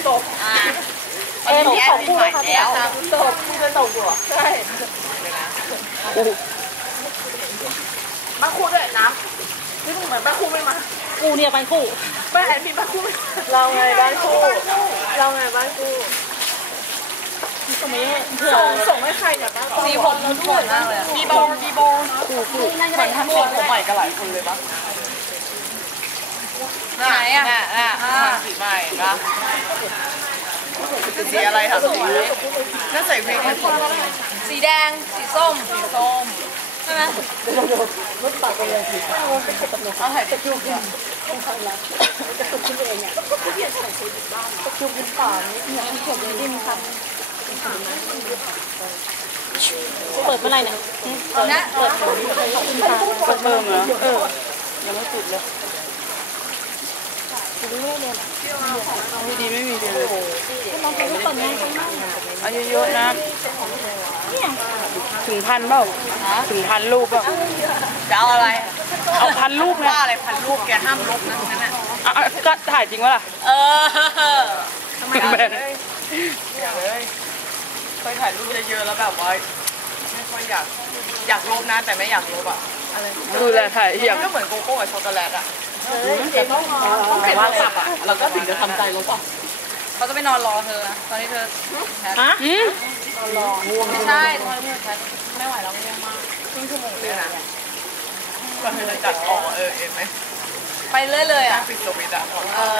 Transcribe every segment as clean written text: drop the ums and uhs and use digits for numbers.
ตกที่ของคู่นะคะแล้วตกจะตกหัวใช่บ้านคู่ด้วยน้ำนี่เหมือนบ้านคู่ไม่มากูเนี่ยบ้านคู่บ้านแอนมีบ้านคู่เราไงบ้านคู่เราไงบ้านคู่ส่งให้ใครเนี่ยบ้านสีผมเราด้วยมากเลยดีบอลคู่เหมือนทำผมใหม่กันหลายคนเลยปะไหนอ่ะสีใหม่นะสีอะไรครับน่าใส่วิกสีแดงสีส้มใช่ไหมรถตัดไปเลยสิเอาถ่ายตะคิวขึ้นตรงข้างหลังจะตกขึ้นเองเนี่ยก็เปลี่ยนใส่ชุดบ้านตะคิวขึ้นป่านี่เนี่ยมันเขียนเลยดิ้นครับเปิดเมื่อไรเนี่ยนะเปิดเพิ่มเหรอยังไม่สุดเลยดีไม่มีเลยน้องเป็นลูกเปิดงานกันมากอายุเยอะนะถึง1,000เปล่าถึง1,000 รูปเปล่าจะเอาอะไรเอา1,000 รูปนะว่าอะไร1,000 รูปแกห้ามลบนะงั้นน่ะก็ถ่ายจริงวะล่ะทำไมเลยเคยถ่ายรูปเยอะๆแล้วแบบว่าไม่ค่อยอยากลบนะแต่ไม่อยากลบอ่ะดูแลถ่ายอย่างก็เหมือนโกโก้กับช็อกโกแลตอ่ะแต่ว่าสับอ่ะเราก็ถึงจะทำใจลบอ่ะเขาจะไปนอนรอเธอตอนนี้เธอรอง่วงไม่ใช่ตอนนี้เธอไม่ไหวแล้วง่วงมากครึ่งชั่วโมงเลยนะก็คือจะจัดออกเห็นไหมไปเรื่อยเลยอ่ะปิดสวิตช์อ่ะ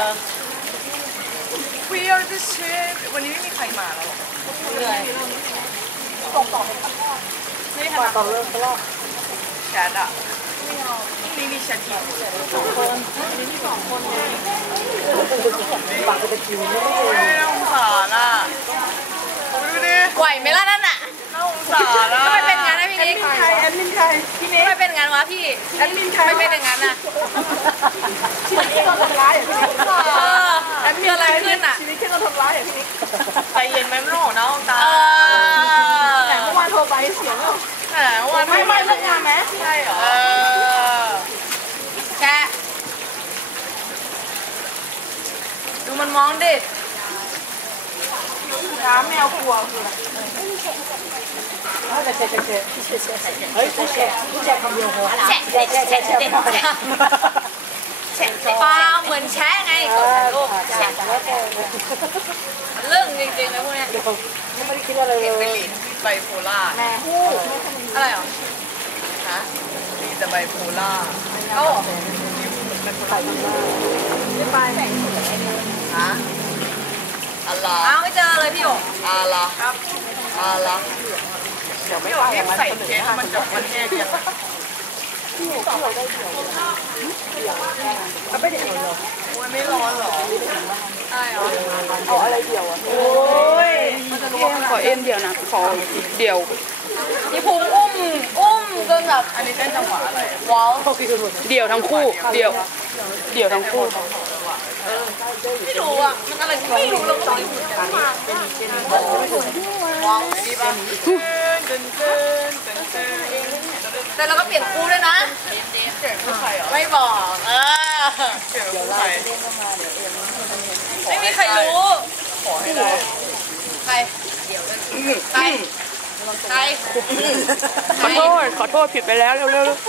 We are the ship วันนี้ไม่มีใครมาแล้วเหนื่อยส่งต่อเป็นข้อไม่ได้ทำต่อเริ่มก็รอบแชทอ่ะนี่มีแชทที2 คนนี่มี2 คนเลยปากจะกินไม่ได้สงสารอ่ะดูดิไหวไหมล่ะนั่นน่ะน่าสงสารอ่ะไม่เป็นงานนะพี่นิกแอดมินใครพี่นิกไม่เป็นงานวะพี่แอดมินใครไม่เป็นงานน่ะชีวิตแค่โดนทำร้ายอ่ะพี่นิกแอดมินอะไรขึ้นอ่ะชีวิตแค่โดนทำร้ายอ่ะพี่นิกใจเย็นไหมไม่ต้องหัวน้องตาแต่เมื่อวานโทรไปเสียงแต่เมื่อวานไม่เลิกงานไหมใช่เหรอแค่ดูมันมองดิน้ำแมวครัวคืออะไรเฮ้ยผู้แชร์คำเดียวพอแฉะปลาเหมือนแช่ไงกดลูกเรื่องจริงๆนะพวกเนี้ยไม่ได้คิดอะไรเลยเป็นลิ้นไบโพล่าอะไรหรอฮะนี่จะไบโพล่าเขาเป็นคนละไม่ไปฮะอะไรไม่เจอเลยพี่โอ๋อะไรครับอะไรเดี๋ยวไม่ไปใส่เค้กมันจะมันแห้งยังพี่เราได้เดี่ยวไม่ได้เดี่ยวหรอไม่ร้อนหรอเอาอะไรเดี่ยวอ่ะโอ้ยขอเอ็นเดี่ยวนะขอเดี่ยวพี่ภูมิอุ้มจนแบบอันนี้เต้นจังหวะอะไรว้าวเดี่ยวทั้งคู่เดี่ยวทั้งคู่ไม่รู้อ่ะมันอะไรไม่รู้เราก็ไม่รู้ว้าวดีป่ะแต่เราก็เปลี่ยนคู่ด้วยนะไม่บอกไม่มีใครรู้ขอให้ได้ใครใครขอโทษผิดไปแล้วเร็ว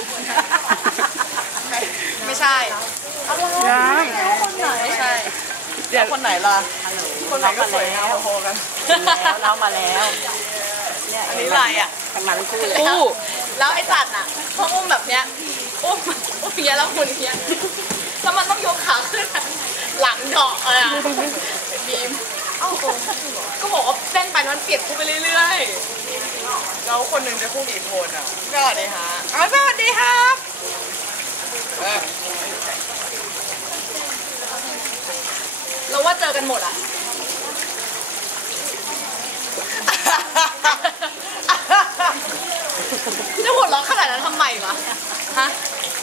ไม่ใช่น้ำไม่ใช่เดี๋ยวคนไหนล่ะคนไหนก็สวยงามพอกันน้องมาแล้วอันนี้ลายอ่ะทำงานคู่แล้วไอ้สัตว์อ่ะพออุ้มแบบเนี้ยอุ้มเพี้ยแล้วคุณเพี้ยแล้วมันต้องยกขาขึ้นหลังดอกอ่ะบีมก็บอกว่าเต้นไปมันเปลี่ยนคู่ไปเรื่อยๆแล้วคนหนึ่งจะคู่กี่คนอ่ะสวัสดีฮะสวัสดีครับเราว่าเจอกันหมดอ่ะจะหัวเราะขนาดนั้นทำไมวะฮะ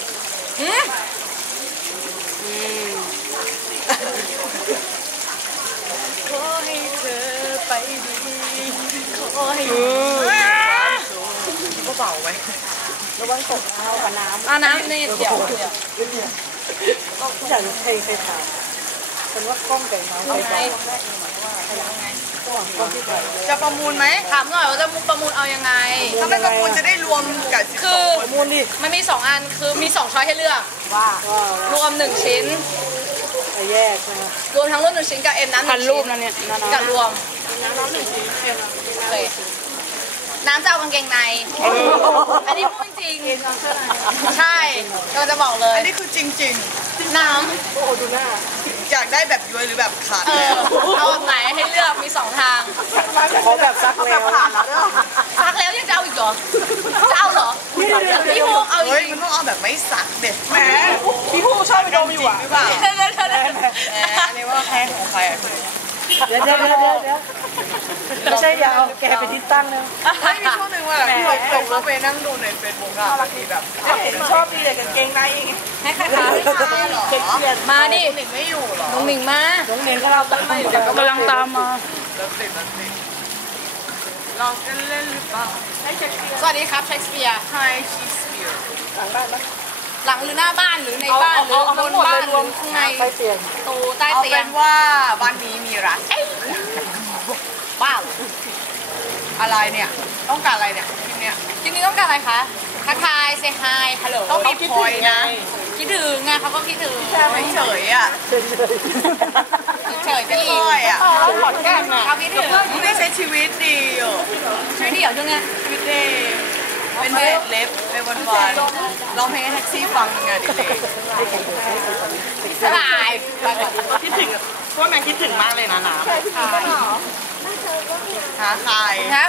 ขอให้เธอไปดีขอให้ก็เบาไหมระวังตกน้ำกับน้ำน้ำนี่เดี๋ยวผู้ชายใครถามเป็นว่ากล้องไก่น้อยไก่จะประมูลไหมถามหน่อยว่าจะประมูลเอายังไงถ้าไม่ประมูลจะได้รวมกับ12 คือประมูลดิมันมี2อันคือมี2ช้อยให้เลือกว่ารวม1ชิ้นไปแยกใช่ไหมรวมทั้งรุ่น1ชิ้นกับเอ็มน้ำ1 พันรูชิ้ปนนะเนี่ยกับรวมโอเคน้ำจะเอากางเกงในอันนี้พูดจริงใช่ก็จะบอกเลยอันนี้คือจริงน้โอ้ดูหน้าๆ อยากได้แบบย้วยหรือแบบขาดำเอาแบบไหนให้เลือกมี2ทางเขาแบบซักแล้วซักแล้วยังจะเอาอีกเหรอจะเอาเหรอพี่ฮูเอาอีเฮ้ยกมันต้องเอาแบบไม่ซักเด็ดแหมพี่ผู้ชอบไปดมอยู่อ่ะหรือเปล่าเดี๋ยวแหมอันนี้ว่าแพ้ของใครอ่ะเดี๋ยวไม่ใช่ยาวแกไปที่ตั้งนึงไม่มีช่วงหนึ่งว่าแบบพี่เคยเข้าไปนั่งดูในเฟซบุ๊กอะบางทีแบบชอบดีเลยกางเกงในให้ใครคะหรอมาดิหนิงไม่อยู่หรอน้องหมิงมาน้องเนนก็เราตั้งไม่เดี๋ยวก็กำลังตามมาแล้วติดเรากันเล่นหรือเปล่าสวัสดีครับเชคสเปียร์ไฮชีสเปียร์หลังบ้านนะหลังหรือหน้าบ้านหรือในบ้านหรือบนบ้านหรือข้างในไปเปลี่ยนตูใต้เอาเตียเป็งนว่าบ้านนี้มีรักว้าวอะไรเนี่ยต้องการอะไรเนี่ยคลิปเนี้ยทีนี้ต้องการอะไรคะทักทายเซฮายฮัลโหลต้องมีพอยนะคิดถึงไงเขาก็คิดถึงไม่เฉยอ่ะเฉยๆไปอีกค่อยอ่ะเราถอดแก้มนะเขาคิดถึงไม่ได้ใช้ชีวิตดีอยู่ชีวิตเดี่ยวช่วงเนี้ยชีวิตดีเป็นเดทเล็บไปวันๆร้องเพลงให้แท็กซี่ฟังไงดิเลยสลายคิดถึงพวกนั้นคิดถึงมากเลยนะน้ำหาใครครับ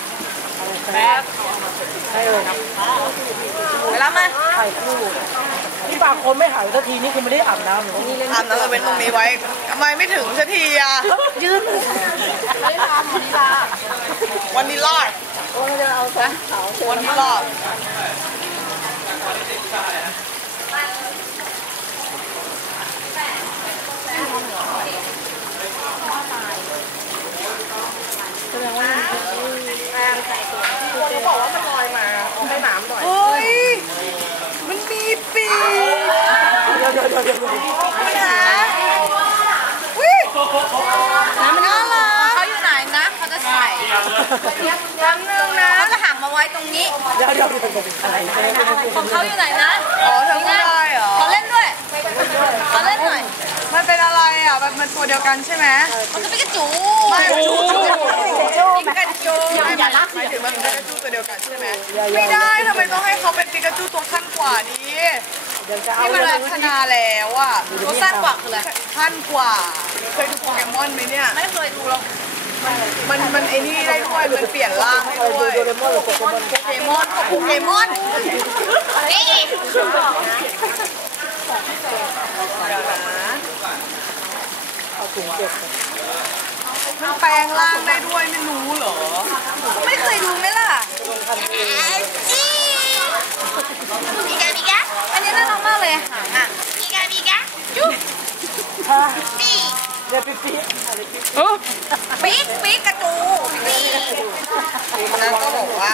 ให้เลยนะไปแล้วมาถ่ายคู่ที่บางคนไม่หายสักทีนี่คือไม่ได้อาบน้ำหรือว่านี่เล่นอ่านแล้วเราเป็นตรงนี้ไว้ทำไมไม่ถึงสักทีอ่ะยืนไม่ทำวันนี้ลาวันนี้รอดโอ้ยจะเอาซะวันนี้รอด เฮ้ย มันมีปีกเดี๋ยวมันหาวิน้ำมันน่ารักเขาอยู่ไหนนะเขาจะใส่แป๊บนึงนะเขาจะหังมาไว้ตรงนี้อะไรของเขาอยู่ไหนนะอ๋อทำไม่ได้เหรอขอเล่นด้วยขอเล่นหน่อยมันเป็นอะไรอ่ะ มันตัวเดียวกันใช่ไหมมันคือปิกาจูไม่มันปิกาจูอย่ารักหมายถึงมันเป็นปิกาจูตัวเดียวกันใช่ไหมไม่ได้ทำไมต้องให้เขาเป็นปิกาจูตัวขั้นกว่านี้เดี๋ยวจะเอาที่มันพัฒนาแล้วอ่ะตัวสั้นกว่าคืออะไรขั้นกว่า เคยดูโปเกมอนไหมเนี่ยไม่เคยดูหรอกมันไอ้นี่ได้ด้วย มันเปลี่ยนร่างได้ดูด้วยโดเรมอนหรือโปเกมอนโปเกมอนโปเกมอนนี่เดี๋ยวนะเอาถุงเก็บมันแปลงร่างได้ด้วยไม่รู้เหรอไม่เคยดูไหมล่ะมีกามีกาอันนี้น่ารักมากเลยหางอ่ะมีกามีกาจุ๊บปีเดี๋ยวปิ๊บโอ้ปีกกระจูปีแล้วก็บอกว่า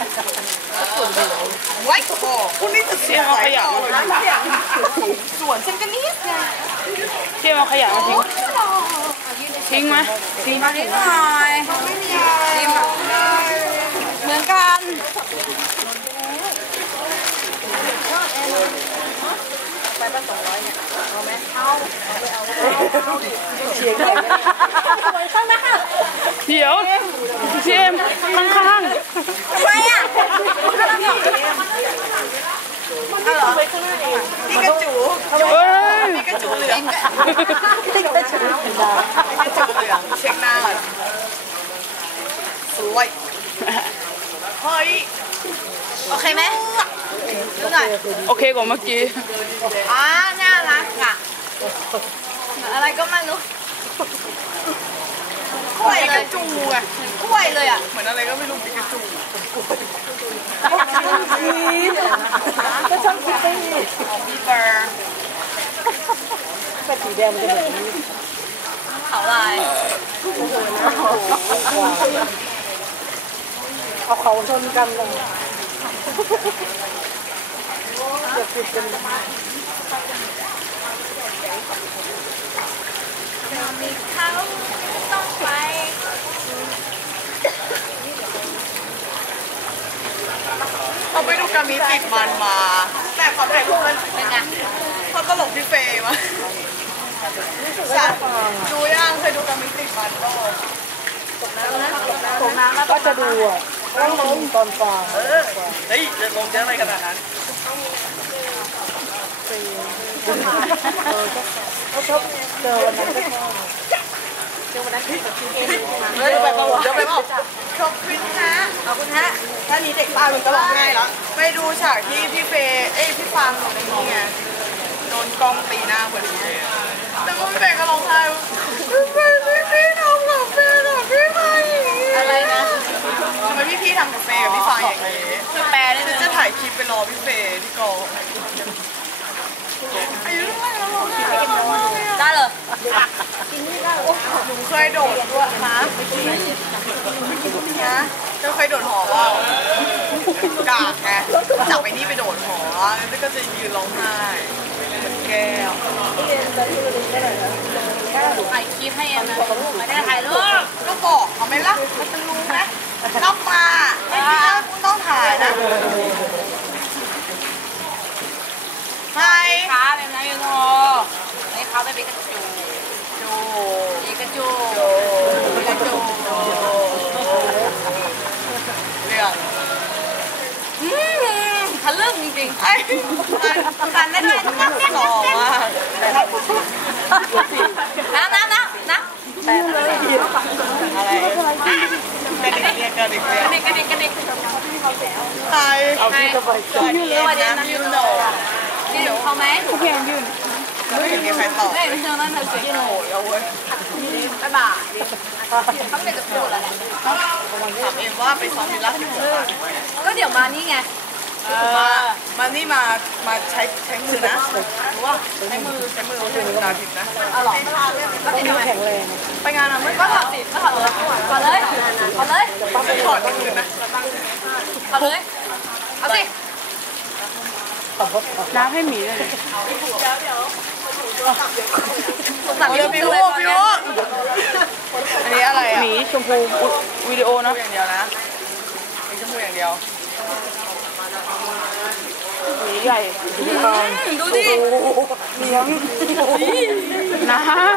ไว้โอ้โหคุณนี่จะเสียขยะเลยนะส่วนฉันก็นิดไงเที่ยวเอาขยะมาทิ้งทิ้งไหมทิ้งมานิดหน่อยดีมเหมือนกันเฉียงเลยเดี๋ยวพี่เอ็มข้างทำไมอ่ะปิกาจูๆเฮ้ยปิกาจูเหลืองติ๊กได้ฉุนดาปิกาจูเหลืองเช็คหน้าก่อนสวยเฮ้ยโอเคไหมดูหน่อยโอเคกว่าเมื่อกี้น่ารักอ่ะเหมือนอะไรก็ไม่รู้กล้วยปิเลกาย จูไงกล้วยเลยอ่ะเหมือนอะไรก็ไม่รู้ปิกาจูก็ช่างคิดไปมีเบอร์เป็นสีแดงมันจะแบบนี้เขาลายเอาเขาชนกันเลยเกือบติดกันมีเขาต้องไปเขาไปดูกามิติดมันมา แต่เขาถ่ายรูปมันเป็นไงเขาตลกพี่เฟย์มาฉันดูยังเคยดูกามิติดมันก็ตกน้ำแล้วก็จะดูอ่ะต้องลงตอนกลางเฮ้ยจะลงเยอะอะไรขนาดนั้นเขาชอบเจอวันนั้นก็ชอบเดี๋ยวไปเปล่าเดี๋ยวไปเปล่าขอบคุณฮะขอบคุณฮะท่านี้เด็กบ้านมันก็ร้องไห้แล้วไปดูฉากที่พี่เฟย์พี่ฟังตรงนี้ไงโดนกล้องตีหน้าพอดีแต่ว่าพี่เฟย์ก็ร้องไห้พี่ทำกับเฟย์กับพี่ฟังอย่างนี้อะไรนะทำไมพี่ทำกับเฟย์กับพี่ฟังอย่างนี้คือแปลได้ไหมจะถ่ายคลิปไปรอพี่เฟย์ที่กองอายุเท่าไหร่แล้วร้องไห้ได้เลยหนูเคยโดดด้วยนะจะเคยโดดหอว่ากากไงจับไปนี่ไปโดดหอแล้วก็จะยืนร้องไห้เป็นแก้วถ่ายคลิปให้เอ็มนะไม่ได้ถ่ายรูปก็บอกเขาไหมล่ะมันจะรู้ไหมต้องมาไม่ใช่ต้องถ่ายนะใช่ขาเป็นไรอยู่โง่ไอ้เขาไปเป็นกระจูโจอีกระจูโจอีกระจูเรื่องทะลึ่งจริงไอ้ๆกันได้ด้วยน้ำหล่อมากน้ำอะไรน้ำกระดิกเรียกกระดิกเรียกกระดิกกระดิกใครเอาที่สบายใจน้ำยูโนนี่เขาไหมเพียงยืนไม่เห็นมีใครตอบไม่ไม่เชื่อนั่นเธอสิโอ้ยเอาเว้ยบ๊ายบายเขาไม่จะพูดแล้วแหละถามเอ็มว่าไปซ้อมวิลล่าที่ไหนก็เดี๋ยวมานี่ไงมานี่มาใช้มือนะว่าใช้มือไม่ใช่ตาผิดนะเอาหรอก็ติดทำไมแข็งแรงไปงานอะไม่ก็ถอดสิก็ถอดเลยถอดเลยถอดเลยต้องไปถอดคนอื่นนะถอดเลยเอาสิน้ำให้หมีเลยสั่งเดี๋ยวพี่โอ้อันนี้อะไรหอ่ะมีชมพูวิดีโอนะอย่างเดียวนะมีชมพูอย่างเดียวหมีใหญ่ดูดิเลี้ยงน้ฮะ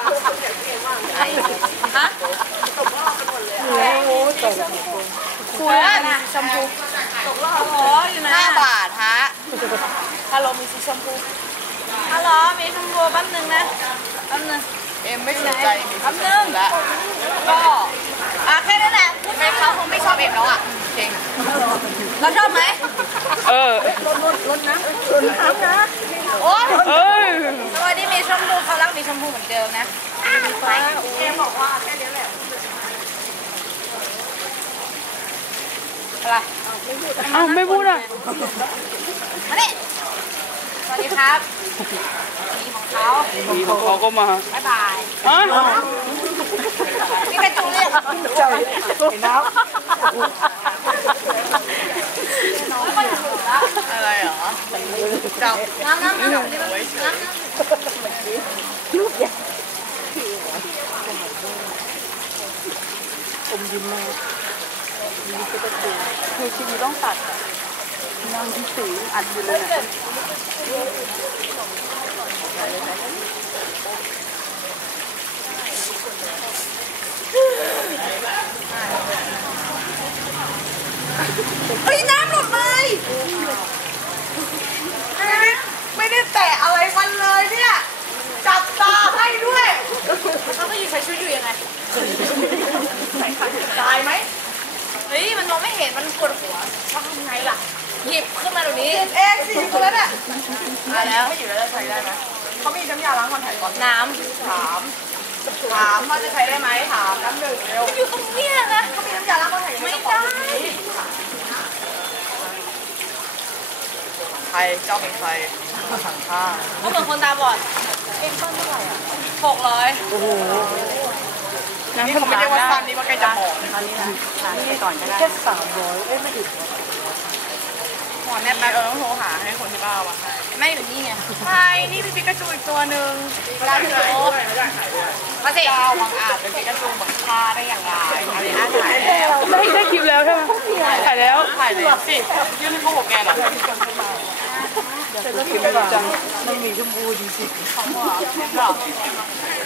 เลี้ยงโอ้ยแต่คุยกันนะชมพูโอ้ยอยู่นะ 5 บาทฮะฮัลโหลมีสีชมพูฮัลโหลมีชมพูแป๊บนึงนะแป๊บนึงเอ็มไม่สนใจมีสีชแป๊บมนึพูงแล้วก็แค่นั้นแหละเฟซเขาคงไม่ชอบเอ็มแล้วอ่ะจริงเราชอบไหมำรถน้ำนะโอ้ยเอ้ยสวัสดีมีชมพูเขารักมีชมพูเหมือนเดิมนะเอ็มบอกว่าแค่นี้แหละอะไรอ้าวไม่พูดอ่ะมาดิสวัสดีครับมีของเขาหมีของเขาก็มาบ๊ายบายอ่ะนี่กระจูเรียกใจเห็นน้อะไรเหรอจับน้ำน้ำำลูกใหญ่อมยิ้มมากยิ้มก็จะดูคือชีวิตต้องตัดนางที่สีอัดอยู่เลยนะเฮ้ยน้ำหลุดเลยไม่ได้แตะอะไรมันเลยเนี่ย จับตาให้ด้วยเขาก็อยู่ใช้ชีวิตอยู่ยังไงตายไหมเฮ้ยมันมองไม่เห็นมันปวดหัวว่าทำไงล่ะหยิบขึ้นมาตรงนี้เอ็กซ์อยู่แล้วเนี่ยมาแล้วไม่อยู่แล้วจะใช้ได้ไหมเขามีน้ำยาล้างคอนแทคก่อนน้ถามว่าจะใช้ได้ไหมถามน้ำหนึ่งเร็วำอยู่ตรงเนี้ยนะเขามีน้ำยาล้างคอนแทคไม่ได้ใครเจ้าเป็นใครสั่งข้าก็เหมือนคนตาบอดเอ็มต้นเท่าไหร่อ่ะ600 โอ้โหนี่เขาไม่เรียกว่าสั้นนี่ว่าใกล้จะหมอกนี่ก่อนก็ได้แค่300ไม่ถึงหัวแม่แป๊บต้องโทรหาให้คนที่บ้านมาให้แม่อยู่นี่ไงใช่นี่มีปิกาจูอีกตัวหนึ่งได้เลยมาสิดาวบางอาจเป็นปิกาจูเหมือนฆ่าได้อย่างไรอันนี้อาถ่ายแล้วได้คลิปแล้วใช่ไหมถ่ายแล้วถ่ายเลยสิยื่นให้เขาบอกแกเหรอแต่ก็ผิวจังมันมีชมพูจริงเขาบอกเห็นหรอ